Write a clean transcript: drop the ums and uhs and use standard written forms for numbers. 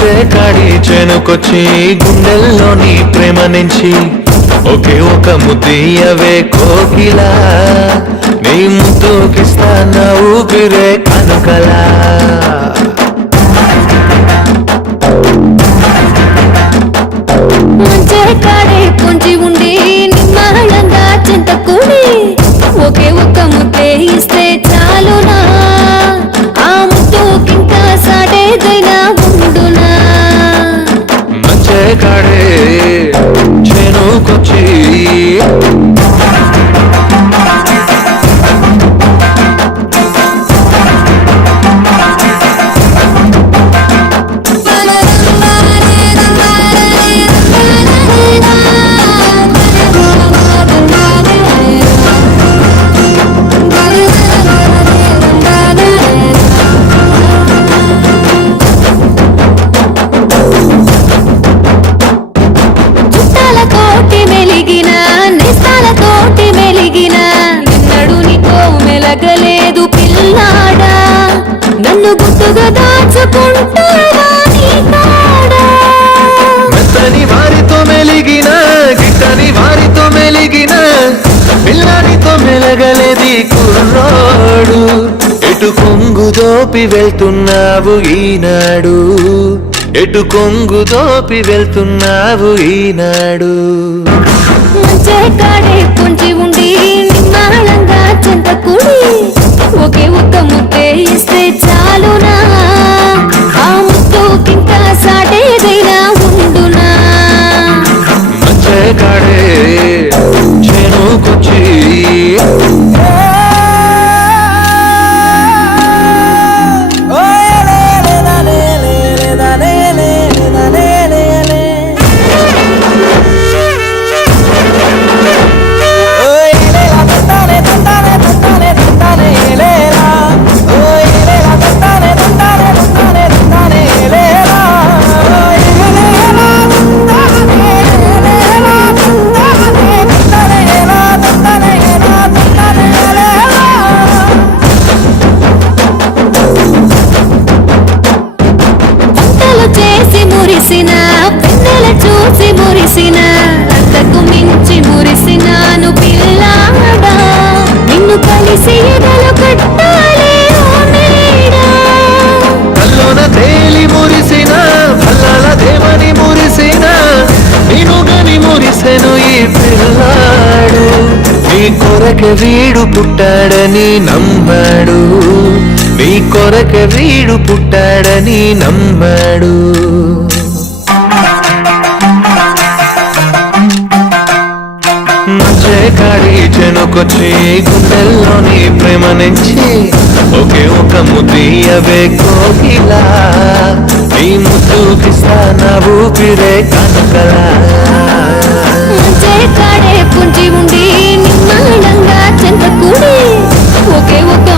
మంచే కాడి చెనుకొచ్చి గుండెల్లోని ప్రేమ నుంచి ఒకే ఒక ముద్దీయవే కోకిలా నీ ముద్దుకిస్తా నా ఊపిరే కనుకలా మంచే కాడే పొంచి ఉండి నిమ్మళంగా చింత కూడి ఒకే ఒక్క ముద్దే ఇస్తే చాలునా ఆ ముద్దుకింకా సాటేదైనా ఉండునా మంచే కాడే చెనుకొచ్చి మెలగలేదు పిల్లాడా నన్ను గుట్టుగా దాచుకుంటావా నీ కాడా మెత్తని వారితో మెలిగిన గిట్టని వారితో మెలిగిన పిల్లాడితో మెలగలేది కుర్రాడు ఎటు కొంగు దోపి వెళ్తున్నావు ఈనాడు ఎటు కొంగు దోపి వెళ్తున్నావు ఈనాడు మంచే కాడే పొంచి ఉండి నిమ్మళంగా చింత కూడి ఒకే ఒక్క ముద్దే ఇస్తే చాలునా ఆ ముద్దుకింకా సాటేదైనా ఉండునా మంచే కాడే చెనుకొచ్చి మురిసిన పిల్లల చూసి మురిసిన అంతకు మించి మురిసినాను పిల్లాడా నిన్ను కలిసి ఎదలు కట్టాలి కల్లోన తేలి మురిసిన పల్లాల దేవని మురిసిన నేను గని మురిసెను ఈ పిల్లాడు నీ కొరకే వీడు పుట్టాడని నమ్మాడు నీ కొరకే వీడు పుట్టాడని నమ్మాడు మంచే కాడి చెనుకొచ్చి గుండెల్లోని ప్రేమ నుంచి ఒకే ఒక ముద్దీయవే కోకిలా నీ ముద్దుకిస్తా నా ఊపిరే కనుకలా మంచే కాడే పుంజి ఉండి నిమ్మళంగా చెంత కూడి ఒకే ఒక